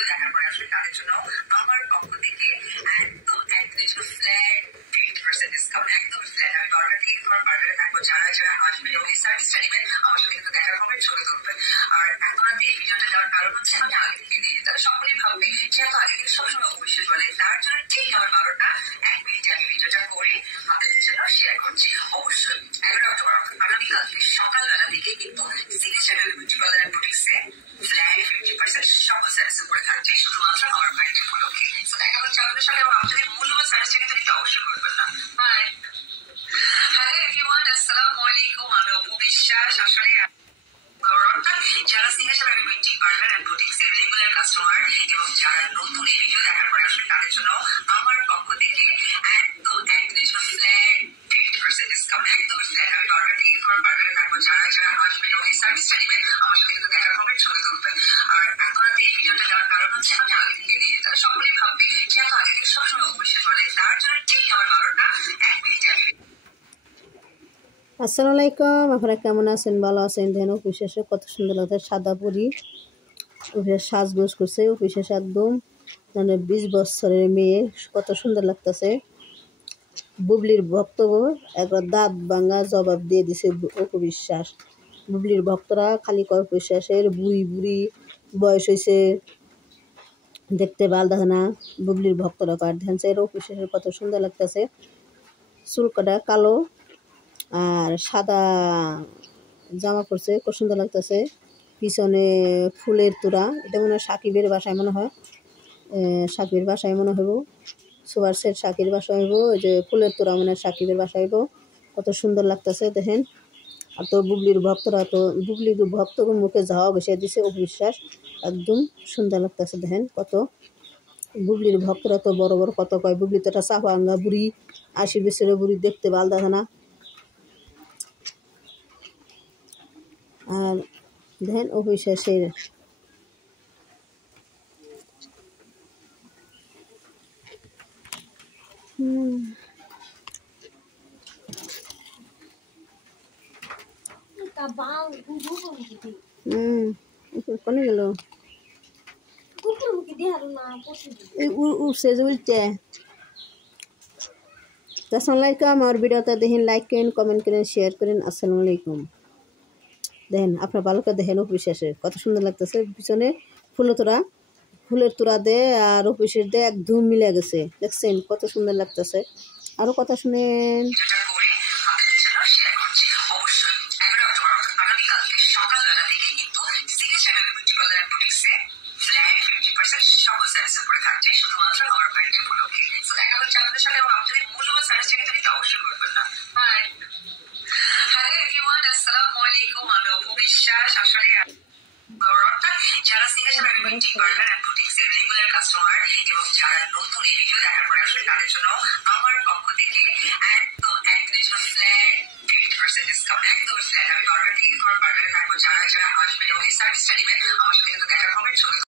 Video দেখার পরে আসলে তাদের জন্য আমার পক্ষ থেকে একদম একদিনের জন্য ফ্ল্যাট 50% ডিসকাউন্ট, একদম ফ্ল্যাট। আমি দরকার থেকে তোমার পার্লারে থাকবো, যারা যারা আসবেন এবং এই সার্ভিসটা নেবেন আমার সাথে কিন্তু দেখা করবেন, ছবি তুলবেন। আর এত রাতে এই ভিডিওটা দেওয়ার কারণ হচ্ছে আমি আগে থেকে দিই, তারা সকলেই ভাববে যে এত আগে থেকে সবসময় অবিশ্বাস বলে, তার জন্য ঠিক আমার 12টা 1 মিনিটে আমি ভিডিওটা করে আপনাদের জন্য শেয়ার করছি। অবশ্যই 11 অক্টোবর আগামীকাল থেকে সকালবেলা থেকে কিন্তু সিগনেচার বিউটি পার্লার এন্ড বুটিক্সে ফ্ল্যাট 50% সকল সার্ভিস উপরে থাকছে শুধুমাত্র আমার বাড়িতে উপলক্ষে। তো দেখা হচ্ছে আপনাদের সাথে এবং আপনাদের মূল্যবান সার্ভিসটা কিন্তু নিতে অবশ্যই করবেন না। বাই। হ্যালো এভরিওয়ান, আসসালামু আলাইকুম। আমি অপু বিশ্বাস। আসলে যারা signature beauty parlour and boutiques এর রেগুলার কাস্টমার এবং যারা নতুন এই ভিডিও দেখার পরে আসলে তাদের জন্য আমার পক্ষ থেকে একদম একদিনের জন্য ফ্ল্যাট 50% ডিসকাউন্ট, একদম ফ্ল্যাট। আমি দরকার থেকে তোমার পার্লারে থাকবো, যারা যারা আসবেন এবং এই সার্ভিসটা নেবেন আমার সাথে কিন্তু দেখা করবেন, ছবি তুলবেন। আর এত রাতে এই ভিডিওটা দেওয়ার কারণ হচ্ছে আমি আগে থেকে দিই, তারা সকলেই ভাববে যে এত আগে থেকে সবসময় অবিশ্বাস বলে, তার জন্য ঠিক আমার 12টা 1 মিনিটে আমি। আসসালামু আলাইকুম, আপনারা কেমন আছেন? ভালো আছেন? দেখেন অফিসে কত সুন্দর লাগছে, সাদা পরি অফিসে সাজগোজ করছে। অফিসে একদম মানে 20 বছরের মেয়ে, কত সুন্দর লাগতেছে। বুবলির ভক্তগো একবার দাঁত ভাঙা জবাব দিয়ে দিছে অপু বিশ্বাস। বুবলির ভক্তরা খালি কয় অপু বিশ্বাসের বুড়ি বুড়ি বয়স হয়েছে, দেখতে ভালো দেখে না। বুবলির ভক্তরা কয় ধ্যানছে অপু বিশ্বাসের কত সুন্দর লাগতেছে। চুল কাটা কালো আর সাদা জামা পরছে, খুব সুন্দর লাগতেছে। পিছনে ফুলের তোড়া, এটা মনে হয় সাকিবের বাসায় মনে হয়, সাকিবের বাসায় মনে হইব, সুপার সেট সাকির বাসা হইব। ওই যে ফুলের তোড়া মনে হয় সাকিবের বাসা হইব। কত সুন্দর লাগতেছে দেখেন। আর তো বুবলির ভক্তরা তো বুবলির ভক্তকে মুখে ঝাওয়া বসিয়ে দিছে অপু বিশ্বাস, একদম সুন্দর লাগতেছে দেখেন। কত বুবলির ভক্তরা তো বড় বড় কথা কয়, বুবলি তো একটা চাপা আঙ্গা বুড়ি, 80 বছরের বুড়ি, দেখতে ভালো দেখে না। আর দেখেন অপু বিশ্বাসের কোনে গেল উঠছে যে উল্টে। আসসালামু আলাইকুম, আমার ভিডিওটা দেখেন, লাইক করেন, কমেন্ট করেন, শেয়ার করেন। আসসালামু আলাইকুম। দেখেন আপনার ভালো করে দেখেন অপু বিশ্বাসের কত সুন্দর লাগতেছে। পিছনে ফুলের তোড়া দে আর অপু বিশ্বাস দে একদম মিলে গেছে, দেখছেন কত সুন্দর লাগতেছে। আরো কথা শুনেন। সকালবেলা থেকে কিন্তু সিগনেচার বিউটি পার্লার এন্ড বুটিক্সে ফ্ল্যাট 50% সকল সার্ভিস উপরে থাকছে শুধুমাত্র আমার বাড়িতে উপলক্ষে। তো দেখা হচ্ছে আপনাদের সাথে এবং আপনাদের মূল্যবান সার্ভিসটা কিন্তু নিতে অবশ্যই করবেন না। বাই। হ্যালো এভরিওয়ান, আসসালামু আলাইকুম। আমি অপু বিশ্বাস। আসলে যারা signature beauty parlour and boutiques এর রেগুলার কাস্টমার এবং যারা নতুন এই ভিডিও দেখার পরে আসলে তাদের জন্য আমার পক্ষ থেকে একদম একদিনের জন্য ফ্ল্যাট 50% ডিসকাউন্ট, একদম ফ্ল্যাট। আমি দরকার থেকে তোমার পার্লারে থাকবো, যারা যারা আসবেন এবং এই সার্ভিসটা নেবেন আমার সাথে কিন্তু দেখা করবেন, ছবি